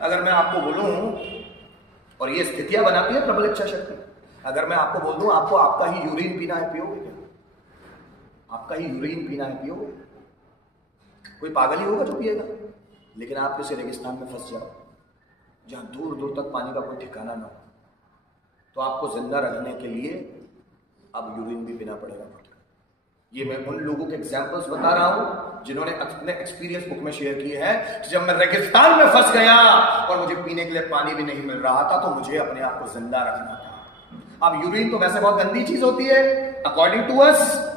अगर मैं आपको बोलूं, और ये स्थितियां बनाती है प्रबल इच्छा शक्ति, अगर मैं आपको बोल दूं आपको आपका ही यूरिन पीना है, पियोगे क्या? आपका ही यूरिन पीना है, पियोगे? कोई पागल ही होगा जो पिएगा। लेकिन आप किसी रेगिस्तान में फंस जाओ जहां दूर दूर तक पानी का कोई ठिकाना ना हो, तो आपको जिंदा रखने के लिए अब यूरिन भी पीना पड़ेगा। ये मैं उन लोगों के एग्जाम्पल्स बता रहा हूं जिन्होंने अपने एक्सपीरियंस बुक में शेयर किए हैं। जब मैं रेगिस्तान में फंस गया और मुझे पीने के लिए पानी भी नहीं मिल रहा था, तो मुझे अपने आप को जिंदा रखना था। अब यूरिन तो वैसे बहुत गंदी चीज होती है अकॉर्डिंग टू अस,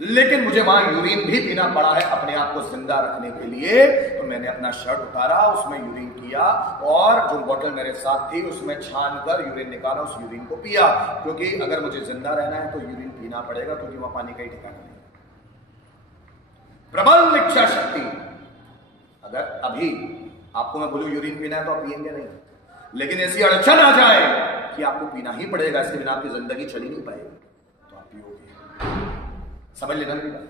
लेकिन मुझे वहां यूरिन भी पीना पड़ा है अपने आप को जिंदा रखने के लिए। तो मैंने अपना शर्ट उतारा, उसमें यूरिन किया, और जो बोतल मेरे साथ थी उसमें छान कर यूरिन निकाला, उस यूरिन को पिया। क्योंकि अगर मुझे जिंदा रहना है तो यूरिन पीना पड़ेगा, क्योंकि वहां पानी का ही ठिकाना नहीं। प्रबल इच्छा शक्ति। अगर अभी आपको मैं बोलूं यूरिन पीना है तो आप पिएंगे नहीं, लेकिन ऐसी अड़चन आ जाए कि आपको पीना ही पड़ेगा, इसके बिना आपकी जिंदगी चल ही नहीं पाएगी, तो आप पियोगे। समझ लेना मेरी बात।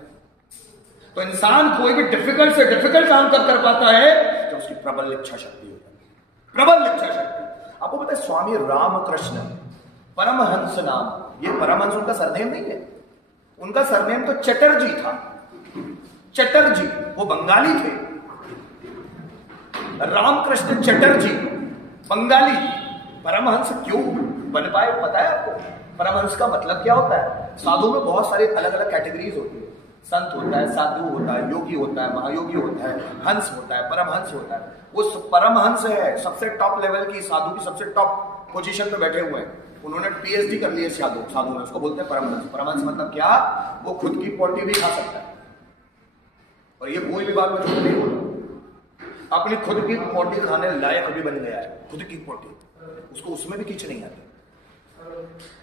तो इंसान कोई भी डिफिकल्ट से डिफिकल्ट काम कर पाता है जब उसकी प्रबल इच्छा शक्ति होती है। प्रबल इच्छा शक्ति। आपको पता है स्वामी रामकृष्ण परमहंस नाम, ये परमहंस उनका सरनेम नहीं है, उनका सरनेम तो चटर्जी था। चटर्जी, वो बंगाली थे। रामकृष्ण चटर्जी बंगाली। परमहंस क्यों बन पाए पता है आपको? परमहंस का मतलब क्या होता है? साधु में बहुत सारी अलग अलग कैटेगरीज होती है। संत होता है, साधु होता है, योगी होता है, महायोगी होता है, हंस होता है, परमहंस होता है। उस परमहंस है सबसे टॉप लेवल की, साधु की सबसे टॉप पोजीशन पे बैठे हुए हैं। उन्होंने पीएचडी कर ली है साधु में, उसको बोलते हैं परमहंस। परमहंस मतलब क्या? वो खुद की पोटी भी खा सकता है, और ये कोई भी बात में झूठ नहीं बोला, अपनी खुद की पोटी खाने लायक भी बन गया है। खुद की पोटी, उसको उसमें भी कीच नहीं आती।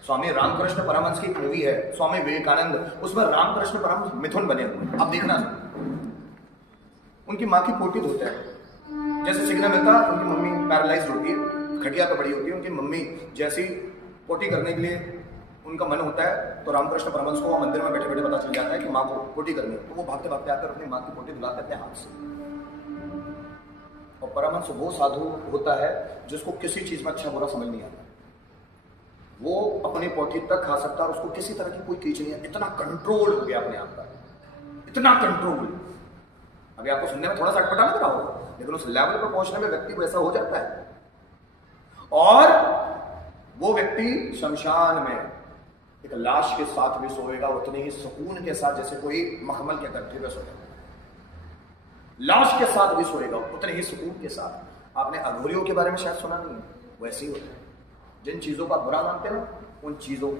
स्वामी रामकृष्ण परमहंस की मूवी है स्वामी विवेकानंद, उसमें रामकृष्ण परमहंस मिथुन बने हुए, आप देखना। उनकी माँ की पोटी धोते हैं, जैसे सिग्नल मिलता है। उनकी मम्मी पैरालाइज्ड होती है, खटिया पे पड़ी होती है। उनकी मम्मी जैसी पोटी करने के लिए उनका मन होता है, तो रामकृष्ण परमहंस को मंदिर में बैठे बैठे पता चल जाता है कि माँ को पोटी करनी है, तो वो भागते भागते आकर अपनी माँ की पोटी धुलाते अपने हाथ से। और परमहंस वो साधु होता है जिसको किसी चीज में अच्छा बुरा समझ नहीं आता। वो अपनी पोटी तक खा सकता है और उसको किसी तरह की कोई कीच नहीं है। इतना कंट्रोल हो गया अपने आप का, इतना कंट्रोल। अभी आपको सुनने में थोड़ा सा अटपटा लग रहा होगा, लेकिन उस लेवल पर पहुंचने में व्यक्ति को ऐसा हो जाता है। और वो व्यक्ति शमशान में एक लाश के साथ भी सोएगा उतने ही सुकून के साथ जैसे कोई मखमल के गड्ढे में सोएगा। लाश के साथ भी सोएगा उतने ही सुकून के साथ। आपने अघोरियों के बारे में शायद सुना नहीं है, वैसे ही होता है। जिन चीजों का बुरा मानते हैं उन चीजों,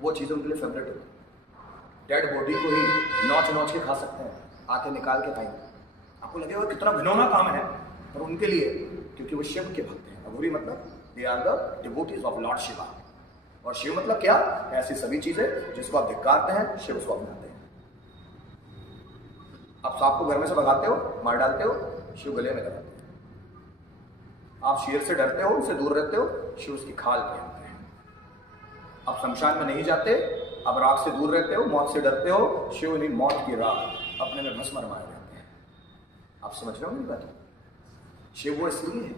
वो चीजों उनके लिए फेवरेट होती है। डेड बॉडी को ही नोच नोच के खा सकते हैं, आके निकाल के खाएंगे। आपको लगेगा कितना घिनौना काम है, पर उनके लिए, क्योंकि वो शिव के भक्त हैं। अघोरी मतलब they are the devotees of Lord Shiva. और शिव मतलब क्या? ऐसी सभी चीजें जिसको आप धिक्कारते हैं, शिव उसको अपनाते हैं। आप सांप को घर में से भगाते हो, मार डालते हो, शिव गले में लगाते हैं। आप शेर से डरते हो, उससे दूर रहते हो, शिव उसकी खाल पहनते हैं। आप शमशान में नहीं जाते, आप राख से दूर रहते हो, मौत से डरते हो, शिव नहीं मौत की राख अपने में भस्म रमाए रहते हैं। आप समझ रहे हो मेरी बात? शिव वो इसलिए है।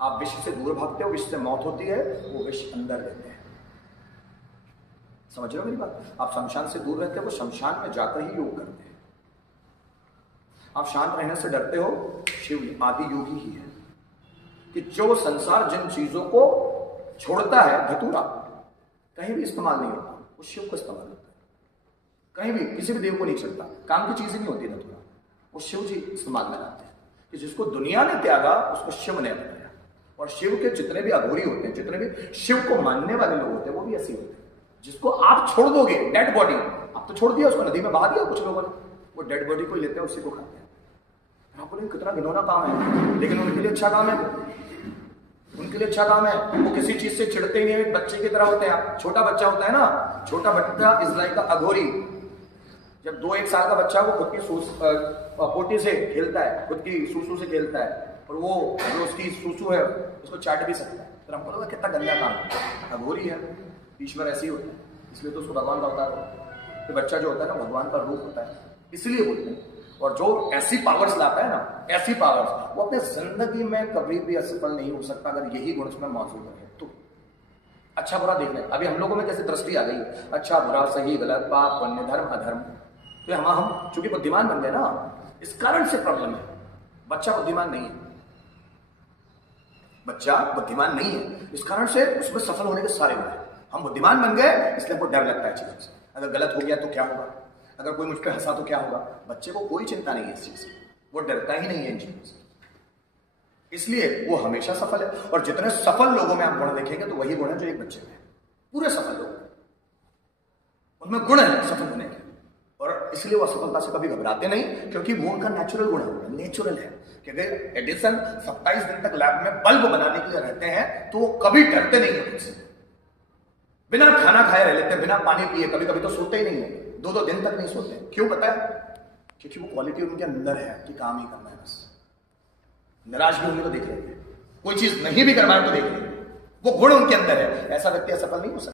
आप विष से दूर भागते हो, विष से मौत होती है, वो विष अंदर रहते हैं। समझ रहे हो मेरी बात? आप शमशान से दूर रहते हो, वो शमशान में जाकर ही योग करते हैं। आप शांत रहने से डरते हो, शिव आदि योगी ही है कि जो संसार जिन चीजों को छोड़ता है, धतूरा कहीं भी इस्तेमाल नहीं होता, वो शिव को इस्तेमाल होता है। कहीं भी किसी भी देव को नहीं चलता, काम की चीज ही नहीं होती धतूरा, वो शिव जी इस्तेमाल में लाते हैं। कि जिसको दुनिया ने त्यागा उसको शिव ने बनाया। और शिव के जितने भी अघोरी होते हैं, जितने भी शिव को मानने वाले लोग होते हैं, वो भी ऐसे होते हैं। जिसको आप छोड़ दोगे, डेड बॉडी, आप तो छोड़ दिया उसको, नदी में बहा दिया कुछ लोगों ने, वो डेड बॉडी को लेते हैं, उसी को खाते हैं। आप बोले कितना घिनौना काम है, लेकिन उनके लिए अच्छा काम है। उनके लिए अच्छा काम है। वो किसी चीज से चिढ़ते ही नहीं, बच्चे की तरह होते हैं। छोटा बच्चा होता है ना, छोटा बच्चा इज लाइक अ अघोरी। जब 2-1 साल का बच्चा वो खुद की पोटी से खेलता है, खुद की सूसू से खेलता है, और वो जो उसकी सूसू है उसको चाट भी सकता है, तो हमको लगा कितना गंदा काम है। अघोरी है, ईश्वर ऐसे ही होता है, इसलिए तो उसको भगवान का अवतार होता है। तो बच्चा जो होता है ना, भगवान का रूप होता है, इसलिए बोलते हैं। और जो ऐसी पावर्स लाता है ना, ऐसी पावर्स, वो अपने जिंदगी में कभी भी असफल नहीं हो सकता अगर यही गुण उसमें मौजूद है। तो अच्छा बुरा देख रहे हैं, अभी हम लोगों में कैसे दृष्टि आ गई, अच्छा बुरा, सही गलत, पाप पुण्य, धर्म अधर्म, तो हम चूंकि बुद्धिमान बन गए ना, इस कारण से प्रॉब्लम है। बच्चा बुद्धिमान नहीं है, बच्चा बुद्धिमान नहीं है, इस कारण से उसमें सफल होने के सारे गुण हैं। हम बुद्धिमान बन गए इसलिए हमको डर लगता है चीजों से, अगर गलत हो गया तो क्या होगा, अगर कोई मुझ पर हंसा तो क्या होगा। बच्चे को कोई चिंता नहीं है इस चीज से, वो डरता ही नहीं है इन चीजों से, इसलिए वो हमेशा सफल है। और जितने सफल लोगों में आप गुण देखेंगे तो वही गुण है जो एक बच्चे में है। पूरे सफल लोग उनमें गुण है सफल होने के, और इसलिए वो असफलता से कभी घबराते नहीं, क्योंकि वो उनका नेचुरल गुण है, नेचुरल है। क्योंकि एडिसन 27 दिन तक लैब में बल्ब बनाने के लिए रहते हैं तो वो कभी डरते नहीं है उनसे, बिना खाना खाए रह लेते हैं, बिना पानी पिए, कभी कभी तो सोते ही नहीं है, 2-2 दिन तक नहीं सोते। क्यों पता है? क्योंकि वो क्वालिटी उनके अंदर है कि काम ही करना है बस। निराश भी होंगे तो देख लेंगे, कोई चीज नहीं भी करवाए तो देख लेंगे, वो गुण उनके अंदर है। ऐसा व्यक्ति असफल नहीं हो सकता।